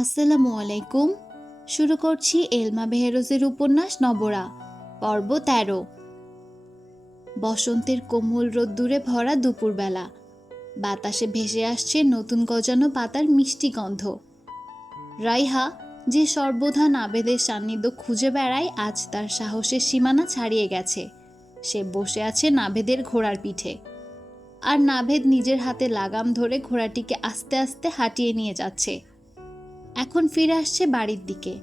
আসসালামু আলাইকুম। শুরু করছি এলমা বেহেরোজের উপন্যাস নবরা, পর্ব তেরো। বসন্তের কোমল রোদ্দুরে ভরা দুপুরবেলা। বাতাসে ভেসে আসছে নতুন গজানো পাতার মিষ্টি গন্ধ। রাইহা যে সর্বদা নাবেদের সান্নিধ্য খুঁজে বেড়ায়, আজ তার সাহসের সীমানা ছাড়িয়ে গেছে। সে বসে আছে নাভেদের ঘোড়ার পিঠে। আর নাভেদ নিজের হাতে লাগাম ধরে ঘোড়াটিকে আস্তে আস্তে হাঁটিয়ে নিয়ে যাচ্ছে। এখন ফিরে আসছে বাড়ির দিকে।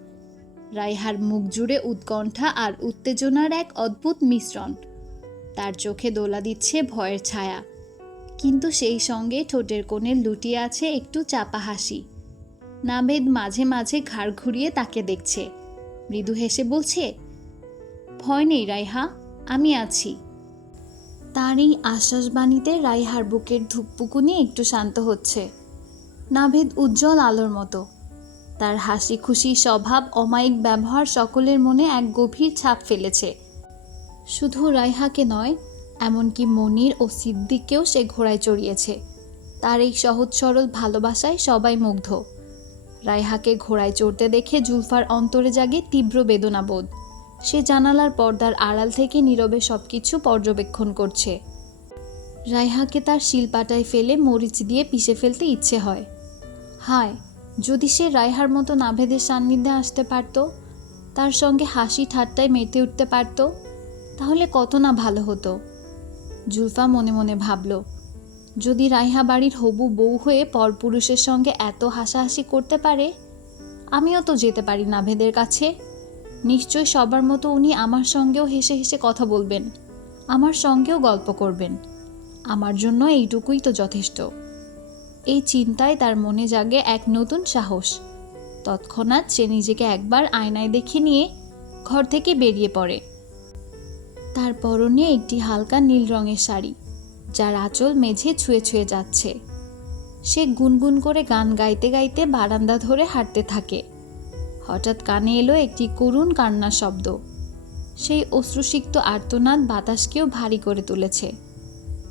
রাইহার মুখ জুড়ে উৎকণ্ঠা আর উত্তেজনার এক অদ্ভুত মিশ্রণ। তার চোখে দোলা দিচ্ছে ভয়ের ছায়া। কিন্তু সেই সঙ্গে ঠোঁটের কোণে লুটিয়ে আছে একটু চাপা হাসি। নাভেদ মাঝে মাঝে ঘাড় ঘুরিয়ে তাকে দেখছে। মৃদু হেসে বলছে, ভয় নেই রাইহা, আমি আছি। তার এই আশ্বাসবাণীতে রাইহার বুকের ধুকপুকুনি একটু শান্ত হচ্ছে। নাভেদ উজ্জ্বল আলোর মতো। তার হাসি খুশি স্বভাব, অমায়িক ব্যবহার সকলের মনে এক গভীর ছাপ ফেলেছে। শুধু রাইহাকে নয়, এমনকি মনির ও সিদ্দিককেও সে ঘোড়ায় চড়িয়েছে। তার এই সহজ সরল ভালোবাসায় সবাই মুগ্ধ। রাইহাকে ঘোড়ায় চড়তে দেখে জুলফার অন্তরে জাগে তীব্র বেদনাবোধ। সে জানালার পর্দার আড়াল থেকে নীরবে সবকিছু পর্যবেক্ষণ করছে। রাইহাকে তার শিলপাটায় ফেলে মরিচ দিয়ে পিষে ফেলতে ইচ্ছে হয়। হায় যদি সে রাইহার মতো নাভেদের সান্নিধ্যে আসতে পারত, তার সঙ্গে হাসি ঠাট্টায় মেতে উঠতে পারত, তাহলে কত না ভালো হতো? জুলফা মনে মনে ভাবল, যদি রাইহা বাড়ির হবু বউ হয়ে পরপুরুষের সঙ্গে এত হাসাহাসি করতে পারে, আমিও তো যেতে পারি নাভেদের কাছে। নিশ্চয় সবার মতো উনি আমার সঙ্গেও হেসে হেসে কথা বলবেন, আমার সঙ্গেও গল্প করবেন, আমার জন্য এইটুকুই তো যথেষ্ট। এই চিন্তায় তার মনে জাগে এক নতুন সাহস। তৎক্ষণাৎ সে নিজেকে একবার আয়নায় দেখে নিয়ে ঘর থেকে বেরিয়ে পড়ে। তার পরনে একটি হালকা নীল রঙের শাড়ি, যার আঁচল মেঝে ছুঁয়ে ছুঁয়ে যাচ্ছে। সে গুনগুন করে গান গাইতে গাইতে বারান্দা ধরে হাঁটতে থাকে। হঠাৎ কানে এলো একটি করুণ কান্নার শব্দ। সেই অশ্রুসিক্ত আর্তনাদ বাতাসকেও ভারী করে তুলেছে।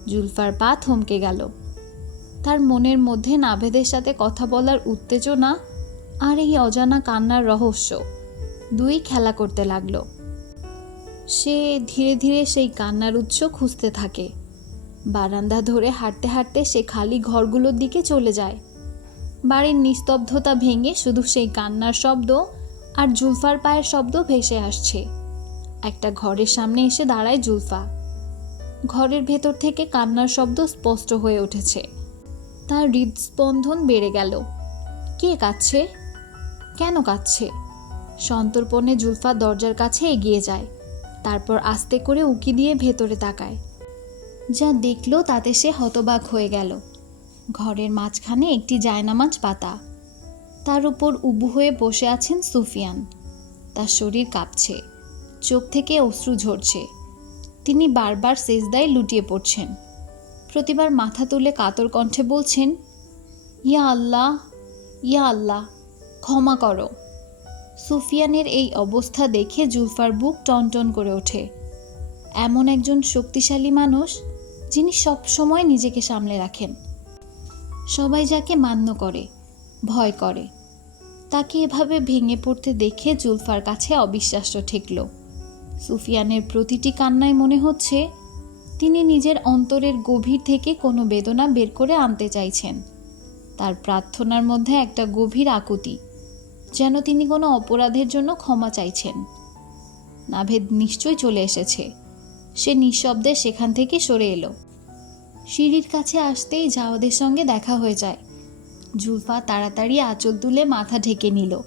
জুলফার পা থমকে গেল। তার মনের মধ্যে নাভেদের সাথে কথা বলার উত্তেজনা আর এই অজানা কান্নার রহস্য দুই খেলা করতে লাগল। সে ধীরে ধীরে সেই কান্নার উৎস খুঁজতে থাকে। বারান্দা ধরে হাঁটতে হাঁটতে সে খালি ঘরগুলোর দিকে চলে যায়। বাড়ির নিস্তব্ধতা ভেঙে শুধু সেই কান্নার শব্দ আর জুলফার পায়ের শব্দ ভেসে আসছে। একটা ঘরের সামনে এসে দাঁড়ায় জুলফা। ঘরের ভেতর থেকে কান্নার শব্দ স্পষ্ট হয়ে উঠেছে। তার হৃদস্পন্দন বেড়ে গেল। কে কাঁদছে? কেন কাঁদছে? সন্তর্পণে জুলফা দরজার কাছে এগিয়ে যায়, তারপর আস্তে করে উকি দিয়ে ভেতরে তাকায়। যা দেখল তাতে সে হতবাক হয়ে গেল। ঘরের মাঝখানে একটি জায়নামাজ পাতা। তার উপর উবু হয়ে বসে আছেন সুফিয়ান। তার শরীর কাঁপছে, চোখ থেকে অশ্রু ঝরছে। তিনি বারবার সেজদায় লুটিয়ে পড়ছেন। প্রতিবার মাথা তুলে কাতর কণ্ঠে বলছেন, ইয়া আল্লাহ ইয়া আল্লাহ, ক্ষমা করো। সুফিয়ানের এই অবস্থা দেখে জুলফার বুক টনটন করে ওঠে। এমন একজন শক্তিশালী মানুষ যিনি সব সময় নিজেকে সামলে রাখেন। সবাই যাকে মান্য করে, ভয় করে, তাকে এভাবে ভেঙে পড়তে দেখে জুলফার কাছে অবিশ্বাস্য ঠেকল। সুফিয়ানের প্রতিটি কান্নায় মনে হচ্ছে তিনি নিজের অন্তরের গভীর থেকে কোনো বেদনা বের করে আনতে চাইছেন। তার প্রার্থনার মধ্যে একটা গভীর আকুতি, যেন তিনি কোনো অপরাধের জন্য ক্ষমা চাইছেন। নাভেদ নিশ্চয় চলে এসেছে। সে নিঃশব্দে সেখান থেকে সরে এলো। সিঁড়ির কাছে আসতেই জাওয়াদের সঙ্গে দেখা হয়ে যায়। জুলফা তাড়াতাড়ি আঁচল তুলে মাথা ঢেকে নিল।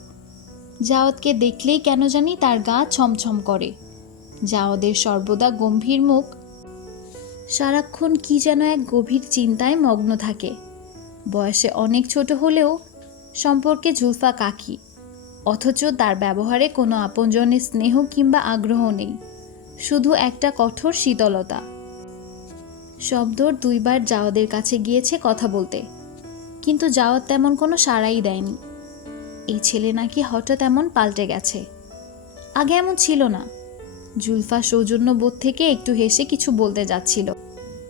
জাওয়াদকে দেখলেই কেন জানি তার গা ছমছম করে। জাওয়াদের সর্বদা গম্ভীর মুখ সারাক্ষণ কি যেন এক গভীর চিন্তায় মগ্ন থাকে। বয়সে অনেক ছোট হলেও সম্পর্কে জুলফা কাকি, অথচ তার ব্যবহারে কোনো আপনজনের স্নেহ কিংবা আগ্রহ নেই, শুধু একটা কঠোর শীতলতা। শব্দর দুইবার জাওয়াদের কাছে গিয়েছে কথা বলতে, কিন্তু জাওয়াদ তেমন কোনো সাড়াই দেয়নি। এই ছেলে নাকি হঠাৎ এমন পাল্টে গেছে। আগে এমন ছিল না। জুলফা সৌজন্য বোধ থেকে একটু হেসে কিছু বলতে যাচ্ছিল।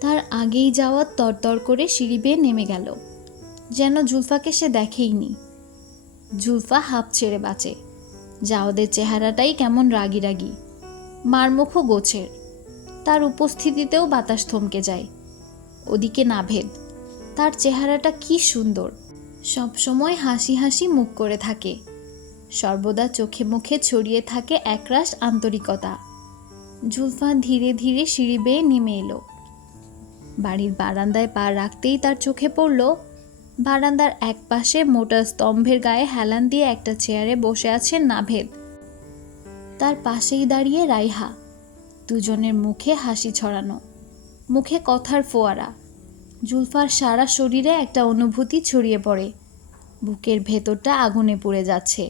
তার আগেই যাওয়ার তরতর করে সিঁড়ি বেয়ে নেমে গেল। যেন জুলফাকে সে দেখেইনি। জুলফা হাঁপ ছেড়ে বাঁচে। জাওদের চেহারাটাই কেমন রাগি রাগি। মারমুখও গোছের। তার উপস্থিতিতেও বাতাস থমকে যায়। ওদিকে নাভেদ। তার চেহারাটা কি সুন্দর। সবসময় হাসি হাসি মুখ করে থাকে। সর্বদা চোখে মুখে ছড়িয়ে থাকে একরাশ আন্তরিকতা। জুলফা ধীরে ধীরে সিঁড়ি বেয়ে নেমে এলো। বাড়ির বারান্দায় পা রাখতেই তার চোখে পড়ল বারান্দার এক পাশে মোটা স্তম্ভের গায়ে হেলান দিয়ে একটা চেয়ারে বসে আছেন নাভেদ। তার পাশেই দাঁড়িয়ে রাইহা, দুজনের মুখে হাসি ছড়ানো, মুখে কথার ফোয়ারা, জুলফার সারা শরীরে একটা অনুভূতি ছড়িয়ে পড়ে, বুকের ভেতরটা আগুনে পুড়ে যাচ্ছে,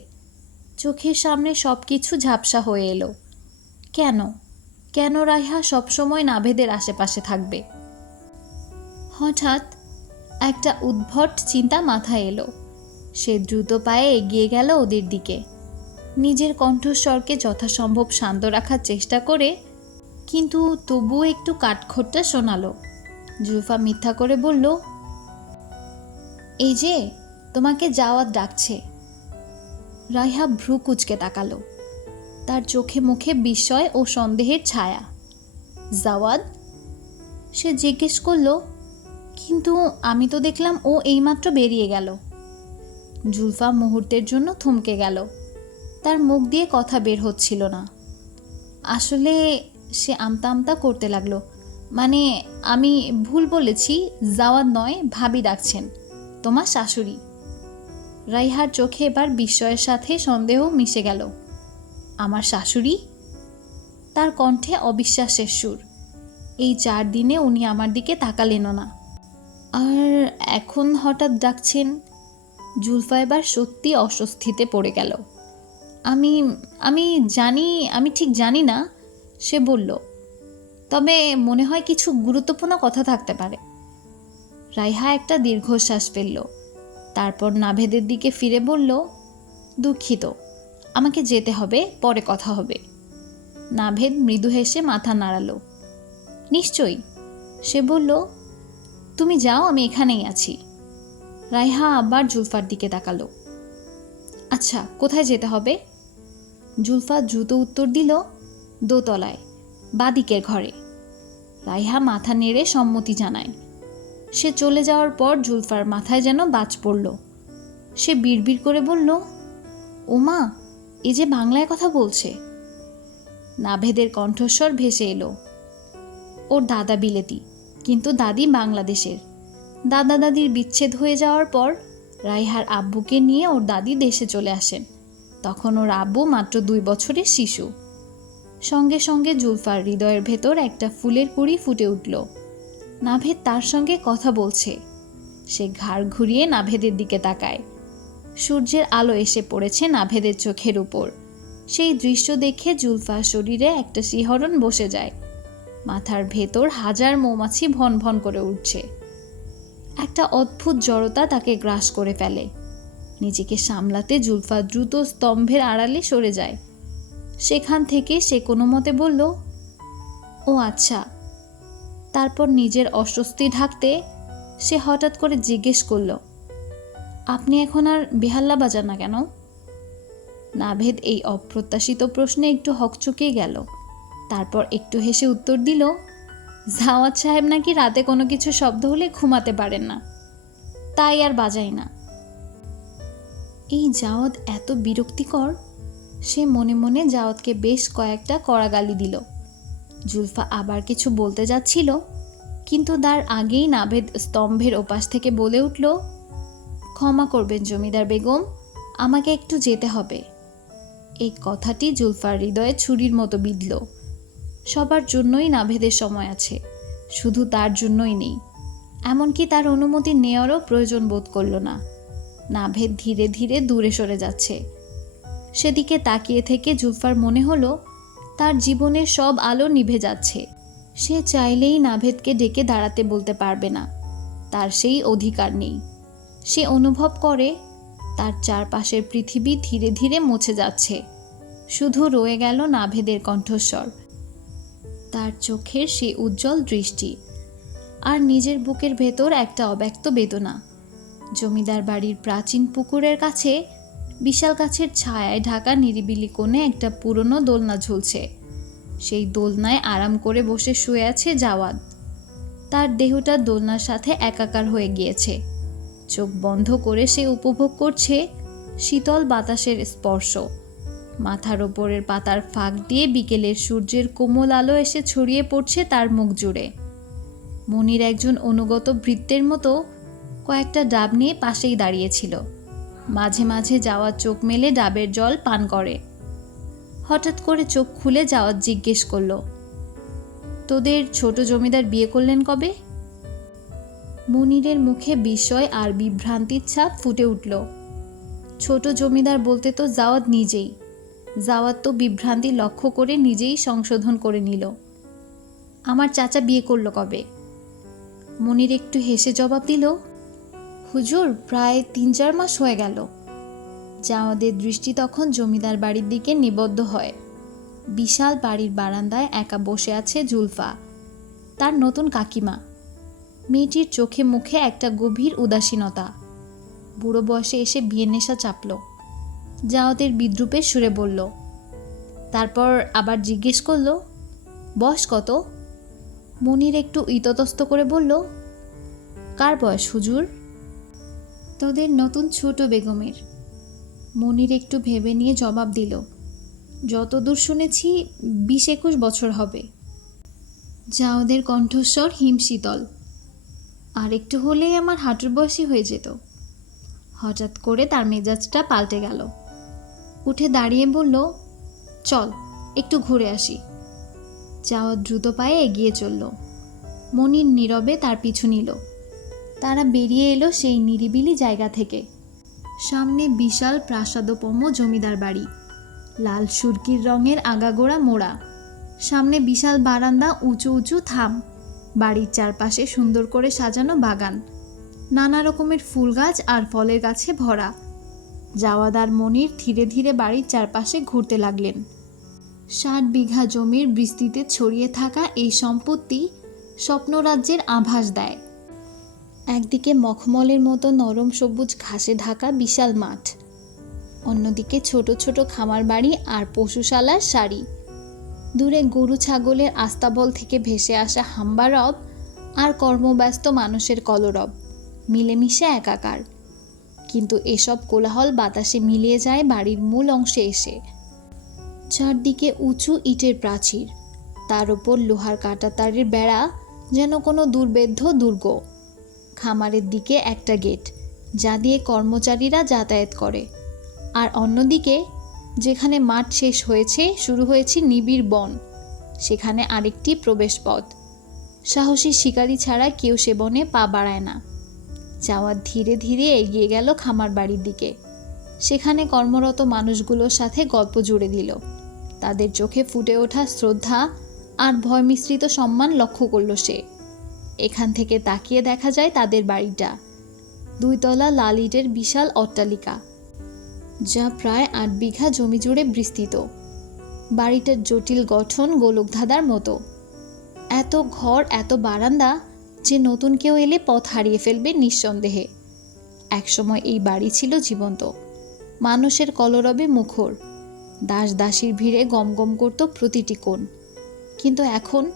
চোখের সামনে সব কিছু ঝাপসা হয়ে এলো। কেন? কেন রাইহা সবসময় নাভেদের আশেপাশে থাকবে? হঠাৎ একটা উদ্ভট চিন্তা মাথায় এলো। সে দ্রুত পায়ে এগিয়ে গেল ওদের দিকে। নিজের কণ্ঠস্বরকে যথাসম্ভব শান্ত রাখার চেষ্টা করে, কিন্তু তবুও একটু কাঠখোট্টা শোনালো। জুলফা মিথ্যা করে বলল, এই যে, তোমাকে যাওয়াত ডাকছে। রাইহা ভ্রু কুচকে তাকালো। তার চোখে মুখে বিস্ময় ও সন্দেহের ছায়া। জাওয়াদ সে জিজ্ঞেস করল কিন্তু আমি তো দেখলাম ও এইমাত্র বেরিয়ে গেল। জুলফা মুহূর্তের জন্য থমকে গেল। তার মুখ দিয়ে কথা বের হচ্ছিল না। আসলে সে আমতা আমতা করতে লাগল। মানে আমি ভুল বলেছি, জাওয়াদ নয়, ভাবি ডাকছেন। তোমার শাশুড়ি। রাইহার চোখে এবার বিস্ময়ের সাথে সন্দেহ মিশে গেল। আমার শাশুড়ি? তার কণ্ঠে অবিশ্বাসের সুর। এই চার দিনে উনি আমার দিকে তাকালেনও না। আর এখন হঠাৎ ডাকছেন, জুলফা এবার সত্যি অস্বস্তিতে পড়ে গেল। আমি আমি জানি, আমি ঠিক জানি না, সে বলল, তবে মনে হয় কিছু গুরুত্বপূর্ণ কথা থাকতে পারে। রাইহা একটা দীর্ঘশ্বাস ফেলল, তারপর নাভেদের দিকে ফিরে বলল, দুঃখিত, আমাকে যেতে হবে, পরে কথা হবে। নাভেদ মৃদু হেসে মাথা নাড়ালো। নিশ্চয়ই, সে বলল তুমি যাও, আমি এখানেই আছি। রাইহা আবার জুলফার দিকে তাকালো। আচ্ছা কোথায় যেতে হবে? জুলফা দ্রুত উত্তর দিল, দোতলায়, বাদিকের ঘরে। রাইহা মাথা নেড়ে সম্মতি জানায়। সে চলে যাওয়ার পর জুলফার মাথায় যেন বাজ পড়ল। সে বিড়বিড় করে বলল, ওমা, এ যে বাংলায় কথা বলছে। নাভেদের কণ্ঠস্বর ভেসে এলো। ওর দাদা বিলেতি কিন্তু দাদি বাংলাদেশের। দাদা দাদির বিচ্ছেদ হয়ে যাওয়ার পর রাইহার আব্বুকে নিয়ে ওর দাদি দেশে চলে আসেন। তখন ওর আব্বু মাত্র দুই বছরের শিশু। সঙ্গে সঙ্গে জুলফার হৃদয়ের ভেতর একটা ফুলের কুড়ি ফুটে উঠল। নাভেদ তার সঙ্গে কথা বলছে। সে ঘাড় ঘুরিয়ে নাভেদের দিকে তাকায়। সূর্যের আলো এসে পড়েছে নাভেদের চোখের উপর। সেই দৃশ্য দেখে জুলফার শরীরে একটা শিহরণ বসে যায়। মাথার ভেতর হাজার মৌমাছি ভন ভন করে উঠছে একটা অদ্ভুত জড়তা তাকে গ্রাস করে ফেলে। নিজেকে সামলাতে জুলফা দ্রুত স্তম্ভের আড়ালে সরে যায়। সেখান থেকে সে কোনো মতে বলল, ও আচ্ছা। তারপর নিজের অস্বস্তি ঢাকতে সে হঠাৎ করে জিজ্ঞেস করল, আপনি এখন আর বেহাল্লা বাজান না কেন? নাভেদ এই অপ্রত্যাশিত প্রশ্নে একটু হকচকিয়ে গেল। তারপর একটু হেসে উত্তর দিল জাওয়াত সাহেব নাকি রাতে কোনো কিছু শব্দ হলে ঘুমাতে পারেন না। তাই আর বাজাই না। এই জাওয়াত এত বিরক্তিকর, সে মনে মনে জাওয়াতকে বেশ কয়েকটা কড়া গালি দিল। জুলফা আবার কিছু বলতে যাচ্ছিল, কিন্তু তার আগেই নাভেদ স্তম্ভের ওপাশ থেকে বলে উঠল, ক্ষমা করবেন জমিদার বেগম, আমাকে একটু যেতে হবে। এই কথাটি জুলফার হৃদয়ে ছুরির মতো বিঁধল। সবার জন্যই নাভেদের সময় আছে, শুধু তার জন্যই নেই। এমনকি তার অনুমতি নেওয়ারও প্রয়োজন বোধ করল না। নাভেদ ধীরে ধীরে দূরে সরে যাচ্ছে। সেদিকে তাকিয়ে থেকে জুলফার মনে হলো, তার জীবনের সব আলো নিভে যাচ্ছে। সে চাইলেই নাভেদকে ডেকে দাঁড়াতে বলতে পারবে না। তার সেই অধিকার নেই। সে অনুভব করে, তার চারপাশের পৃথিবী ধীরে ধীরে মুছে যাচ্ছে। শুধু রয়ে গেল নাভেদের কণ্ঠস্বর। তার চোখের সেই উজ্জ্বল দৃষ্টি। আর নিজের বুকের ভেতর একটা অব্যক্ত বেদনা। জমিদার বাড়ির প্রাচীন পুকুরের কাছে, বিশাল গাছের ছায়ায় ঢাকা নিরিবিলি কোণে একটা পুরনো দোলনা ঝুলছে। সেই দোলনায় আরাম করে বসে শুয়ে আছে জাওয়াদ। তার দেহটা দোলনার সাথে একাকার হয়ে গিয়েছে। চোখ বন্ধ করে সে উপভোগ করছে শীতল বাতাসের স্পর্শ। মাথার ওপরের পাতার ফাঁক দিয়ে বিকেলের সূর্যের কোমল আলো এসে ছড়িয়ে পড়ছে তার মুখ জুড়ে। মনির একজন অনুগত বৃত্তের মতো কয়েকটা ডাব নিয়ে পাশেই দাঁড়িয়েছিল। মাঝে মাঝে যাওয়ার চোখ মেলে ডাবের জল পান করে। হঠাৎ করে চোখ খুলে যাওয়ার জিজ্ঞেস করল, তোদের ছোট জমিদার বিয়ে করলেন কবে? মনিরের মুখে বিস্ময় আর বিভ্রান্তির ছাপ ফুটে উঠল। ছোট জমিদার বলতে তো জাওয়াত নিজেই। জাওয়াত বিভ্রান্তি লক্ষ্য করে নিজেই সংশোধন করে নিল। আমার চাচা বিয়ে করল কবে? মনির একটু হেসে জবাব দিল, হুজুর, প্রায় তিন চার মাস হয়ে গেল। জাওয়াদের দৃষ্টি তখন জমিদার বাড়ির দিকে নিবদ্ধ হয়। বিশাল বাড়ির বারান্দায় একা বসে আছে জুলফা। তার নতুন কাকিমা। মেয়েটির চোখে মুখে একটা গভীর উদাসীনতা। বুড়ো বয়সে এসে বিয়ে নেশা চাপল। জাওয়াতের বিদ্রুপের সুরে বলল, তারপর আবার জিজ্ঞেস করল, বয়স কত? মনির একটু ইততস্ত করে বলল, কার বয়স হুজুর? তোদের নতুন ছোট বেগমের। মনির একটু ভেবে নিয়ে জবাব দিল, যতদূর শুনেছি বিশ একুশ বছর হবে। জাওদের কণ্ঠস্বর হিমশীতল আর একটু হলেই আমার হাঁটুর বয়সী হয়ে যেত। হঠাৎ করে তার মেজাজটা পাল্টে গেল। উঠে দাঁড়িয়ে বলল, চল, একটু ঘুরে আসি। জাওয়াত দ্রুত পায়ে এগিয়ে চলল। মনির নীরবে তার পিছু নিল। তারা বেরিয়ে এলো সেই নিরিবিলি জায়গা থেকে। সামনে বিশাল প্রাসাদোপম জমিদার বাড়ি। লাল সুরকির রঙের আগাগোড়া মোড়া। সামনে বিশাল বারান্দা উঁচু উঁচু থাম। বাড়ির চারপাশে সুন্দর করে সাজানো বাগান। নানা রকমের ফুল গাছ আর ফলের গাছে ভরা। জাওয়াদার মনির ধীরে ধীরে বাড়ির চারপাশে ঘুরতে লাগলেন। ষাট বিঘা জমির বৃষ্টিতে ছড়িয়ে থাকা এই সম্পত্তি স্বপ্নরাজ্যের আভাস দেয়। একদিকে মখমলের মতো নরম সবুজ ঘাসে ঢাকা বিশাল মাঠ। অন্যদিকে ছোট ছোট খামার বাড়ি আর পশুশালার সারি। দূরে গরু ছাগলের আস্তাবল থেকে ভেসে আসা হাম্বারব আর কর্মব্যস্ত মানুষের কলরব। মিলেমিশে একাকার। কিন্তু এসব কোলাহল বাতাসে মিলিয়ে যায় বাড়ির মূল অংশে এসে। চারদিকে উঁচু ইটের প্রাচীর। তার উপর লোহার কাঁটাতারের বেড়া যেন কোনো দুর্বেদ্য দুর্গ। খামারের দিকে একটা গেট, যা দিয়ে কর্মচারীরা যাতায়াত করে। আর অন্যদিকে, যেখানে মাঠ শেষ হয়েছে, শুরু হয়েছে নিবিড় বন। সেখানে আরেকটি প্রবেশপথ। সাহসী শিকারী ছাড়া কেউ সে বনে পা বাড়ায় না। যাওয়ার ধীরে ধীরে এগিয়ে গেল খামার বাড়ির দিকে। সেখানে কর্মরত মানুষগুলোর সাথে গল্প জুড়ে দিল। তাদের চোখে ফুটে ওঠা শ্রদ্ধা আর ভয় মিশ্রিত সম্মান লক্ষ্য করল সে। এখান থেকে তাকিয়ে দেখা যায় তাদের বাড়িটা। দুইতলা লাল ইটের বিশাল অট্টালিকা, যা প্রায় আট বিঘা জমি জুড়ে বিস্তৃত। বাড়িটার জটিল গঠন গোলকধাঁধার মতো। এত ঘর, এত বারান্দা যে নতুন কেউ এলে পথ হারিয়ে ফেলবে নিঃসন্দেহে। একসময় এই বাড়ি ছিল জীবন্ত। মানুষের কলরবে মুখর। দাস দাসীর ভিড়ে গমগম করত প্রতিটি কোণ। কিন্তু এখন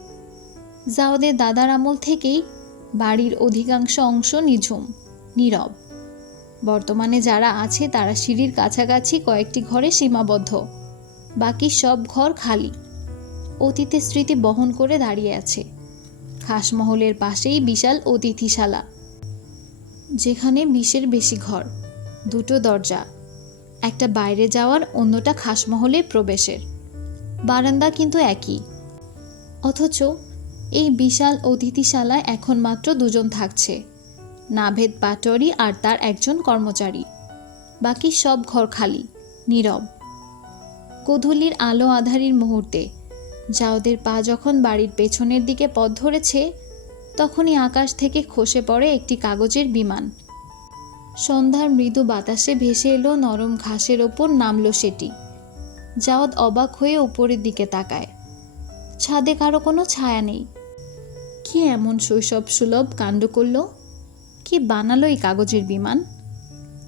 জাওদের দাদার আমল থেকেই বাড়ির অধিকাংশ অংশ নিঝুম, নীরব। বর্তমানে যারা আছে তারা সিঁড়ির কাছাকাছি কয়েকটি ঘরে সীমাবদ্ধ। বাকি সব ঘর খালি। অতীতের স্মৃতি বহন করে দাঁড়িয়ে আছে। খাসমহলের পাশেই বিশাল অতিথিশালা, যেখানে বিশের বেশি ঘর, দুটো দরজা, একটা বাইরে যাওয়ার, অন্যটা খাসমহলে প্রবেশের। বারান্দা কিন্তু একই। অথচ এই বিশাল অতিথিশালায় এখন মাত্র দুজন থাকছে, নাভেদ পাটোয়ারি আর তার একজন কর্মচারী। বাকি সব ঘর খালি, নীরব। গোধূলির আলো আধারির মুহূর্তে জাওদের পা যখন বাড়ির পেছনের দিকে পথ ধরেছে, তখনই আকাশ থেকে খসে পড়ে একটি কাগজের বিমান। সন্ধ্যার মৃদু বাতাসে ভেসে এলো নরম ঘাসের ওপর নামল সেটি। জাওদ অবাক হয়ে উপরের দিকে তাকায়। ছাদে কারও কোনো ছায়া নেই। কি এমন শৈশব সুলভ কাণ্ড করল? কি বানালো এই কাগজের বিমান?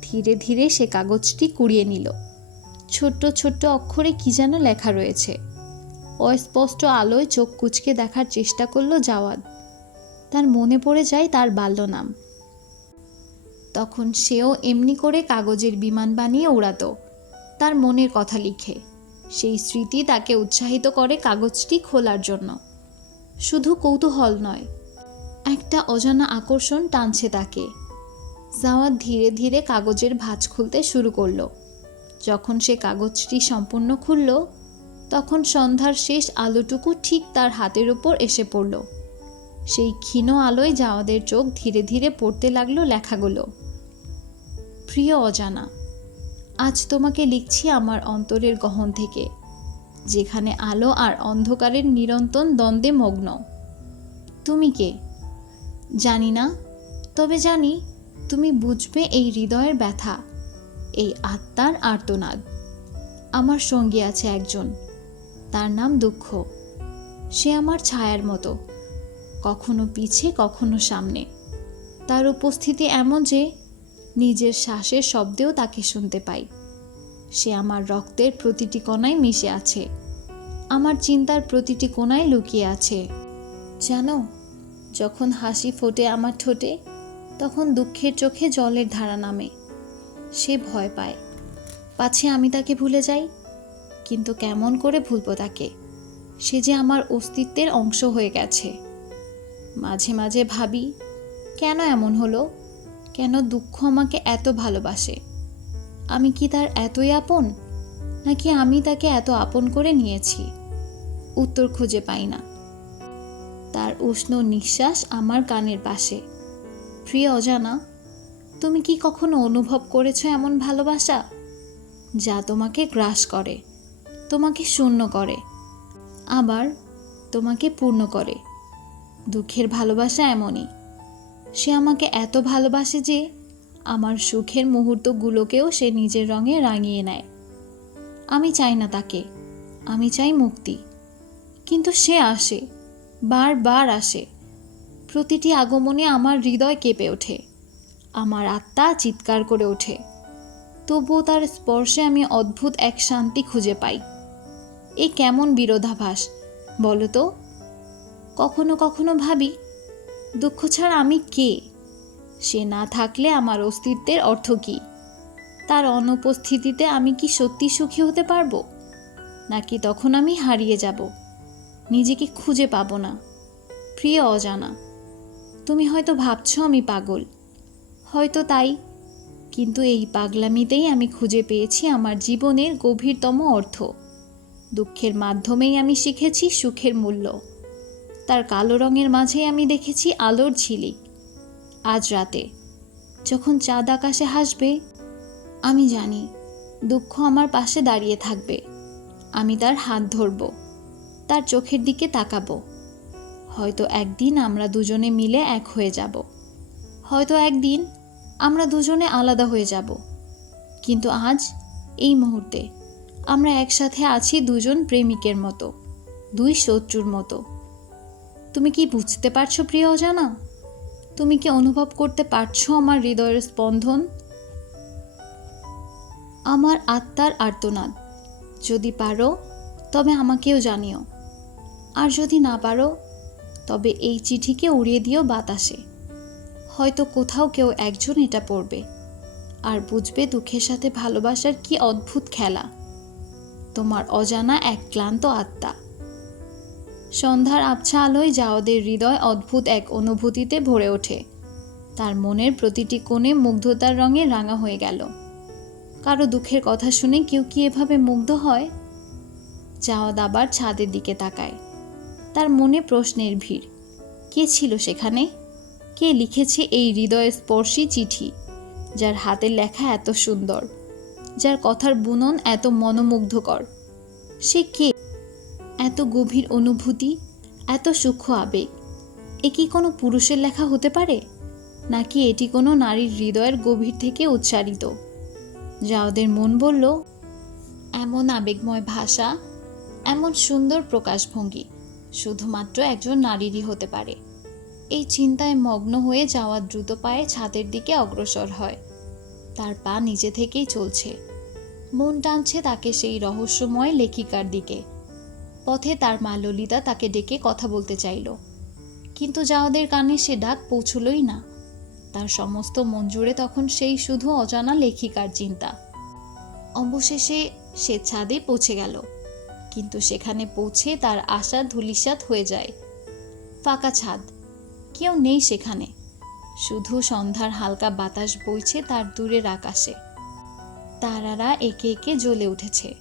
ধীরে ধীরে সে কাগজটি কুড়িয়ে নিল। ছোট্ট ছোট্ট অক্ষরে কি যেন লেখা রয়েছে। অস্পষ্ট আলোয় চোখ কুচকে দেখার চেষ্টা করল জাওয়াদ। তার মনে পড়ে যায় তার বাল্য নাম তখন সেও এমনি করে কাগজের বিমান বানিয়ে ওড়াতো তার মনের কথা লিখে। সেই স্মৃতি তাকে উৎসাহিত করে কাগজটি খোলার জন্য। শুধু কৌতূহল নয়, একটা অজানা আকর্ষণ টানছে তাকে। জাওয়াদ ধীরে ধীরে কাগজের ভাঁজ খুলতে শুরু করল। যখন সে কাগজটি সম্পূর্ণ খুলল তখন সন্ধ্যার শেষ আলোটুকু ঠিক তার হাতের উপর এসে পড়ল। সেই ক্ষীণ আলোয় জাওয়াদের চোখ ধীরে ধীরে পড়তে লাগল লেখাগুলো। প্রিয় অজানা, আজ তোমাকে লিখছি আমার অন্তরের গহন থেকে, যেখানে আলো আর অন্ধকারের নিরন্তন দ্বন্দ্বে মগ্ন। তুমি কে? জানি না, তবে জানি তুমি বুঝবে এই হৃদয়ের ব্যথা, এই আত্মার আর্তনাদ। আমার সঙ্গী আছে একজন তার নাম দুঃখ। সে আমার ছায়ার মতো, কখনো পিছে, কখনো সামনে। তার উপস্থিতি এমন যে, নিজের শ্বাসের শব্দেও তাকে শুনতে পাই। সে আমার রক্তের প্রতিটি কণায় মিশে আছে। আমার চিন্তার প্রতিটি কোণায় লুকিয়ে আছে। জানো, যখন হাসি ফোটে আমার ঠোঁটে, তখন দুঃখের চোখে জলের ধারা নামে। সে ভয় পায়। পাছে আমি তাকে ভুলে যাই। কিন্তু কেমন করে ভুলবো তাকে? সে যে আমার অস্তিত্বের অংশ হয়ে গেছে। মাঝে মাঝে ভাবি, কেন এমন হলো? কেন দুঃখ আমাকে এত ভালোবাসে? আমি কি তার এতই আপন? নাকি আমি তাকে এত আপন করে নিয়েছি? উত্তর খুঁজে পাই না। তার উষ্ণ নিঃশ্বাস আমার কানের পাশে। প্রিয় অজানা, তুমি কি কখনো অনুভব করেছ এমন ভালোবাসা? যা তোমাকে গ্রাস করে। তোমাকে শূন্য করে, আবার তোমাকে পূর্ণ করে। দুঃখের ভালোবাসা এমনই। সে আমাকে এত ভালোবাসে যে আমার সুখের মুহূর্তগুলোকেও সে নিজের রঙে রাঙিয়ে নেয়। আমি চাই না তাকে, আমি চাই মুক্তি। কিন্তু সে আসে, বারবার আসে। প্রতিটি আগমনে আমার হৃদয় কেঁপে ওঠে, আমার আত্মা চিৎকার করে ওঠে। তবুও তার স্পর্শে আমি অদ্ভুত এক শান্তি খুঁজে পাই। এ কেমন বিরোধাভাস? বলো তো। কখনো কখনো ভাবি, দুঃখ ছাড়া আমি কে? সে না থাকলে আমার অস্তিত্বের অর্থ কী? তার অনুপস্থিতিতে আমি কি সত্যি সুখী হতে পারব? নাকি তখন আমি হারিয়ে যাব? নিজেকে খুঁজে পাবো না। প্রিয় অজানা, তুমি হয়তো ভাবছ আমি পাগল। হয়তো তাই। কিন্তু এই পাগলামিতেই আমি খুঁজে পেয়েছি আমার জীবনের গভীরতম অর্থ। দুঃখের মাধ্যমেই আমি শিখেছি সুখের মূল্য। তার কালো রঙের মাঝেই আমি দেখেছি আলোর ঝিলিক। আজ রাতে, যখন চাঁদ আকাশে হাসবে, আমি জানি দুঃখ আমার পাশে দাঁড়িয়ে থাকবে। আমি তার হাত ধরব, তার চোখের দিকে তাকাবো। হয়তো একদিন আমরা দুজনে মিলে এক হয়ে যাব। হয়তো একদিন আমরা দুজনে আলাদা হয়ে যাব। কিন্তু আজ, এই মুহূর্তে আমরা একসাথে আছি দুজন প্রেমিকের মতো, দুই শত্রুর মতো। তুমি কি বুঝতে পারছ প্রিয় অজানা? তুমি কি অনুভব করতে পারছ আমার হৃদয়ের স্পন্দন? আমার আত্মার আর্তনাদ, যদি পারো, তবে আমাকেও জানিও। আর যদি না পারো, তবে এই চিঠিকে উড়িয়ে দিও বাতাসে। হয়তো কোথাও কেউ একজন এটা পড়বে, আর বুঝবে দুঃখের সাথে ভালোবাসার কি অদ্ভুত খেলা। তোমার অজানা এক ক্লান্ত আত্মা। সন্ধ্যার আবছা আলোয় যাওয়াদের হৃদয় অদ্ভুত এক অনুভূতিতে ভরে ওঠে। তার মনের প্রতিটি কোণে মুগ্ধতার রঙে রাঙা হয়ে গেল। কারও দুঃখের কথা শুনে কেউ কি এভাবে মুগ্ধ হয়? জাওয়াদ আবার ছাদের দিকে তাকায়। তার মনে প্রশ্নের ভিড়। কে ছিল সেখানে? কে লিখেছে এই হৃদয় স্পর্শী চিঠি, যার হাতের লেখা এত সুন্দর? যার কথার বুনন এত মনোমুগ্ধকর। সে কে? এত গভীর অনুভূতি, এত সূক্ষ্ম আবেগ। এ কি কোনো পুরুষের লেখা হতে পারে? নাকি এটি কোনো নারীর হৃদয়ের গভীর থেকে উচ্চারিত? যা ওদের মন বলল, এমন আবেগময় ভাষা, এমন সুন্দর প্রকাশভঙ্গি, শুধুমাত্র একজন নারীরই হতে পারে। এই চিন্তায় মগ্ন হয়ে যাওয়া দ্রুত পায়ে ছাদের দিকে অগ্রসর হয়। তার পা নিজে থেকেই চলছে। মন টানছে তাকে সেই রহস্যময় লেখিকার দিকে। পথে তার মা ললিতা তাকে ডেকে কথা বলতে চাইল। কিন্তু যাওয়াদের কানে সে ডাক পৌঁছলই না। তার সমস্ত মন জুড়ে তখন সেই শুধু অজানা লেখিকার চিন্তা। অবশেষে সে ছাদে পৌঁছে গেল। কিন্তু সেখানে পৌঁছে তার আশা ধুলিসাৎ হয়ে যায়। ফাঁকা ছাদ। কেউ নেই সেখানে। শুধু সন্ধ্যার হালকা বাতাস বইছে তার দূরের আকাশে। তারারা একে একে জ্বলে উঠেছে।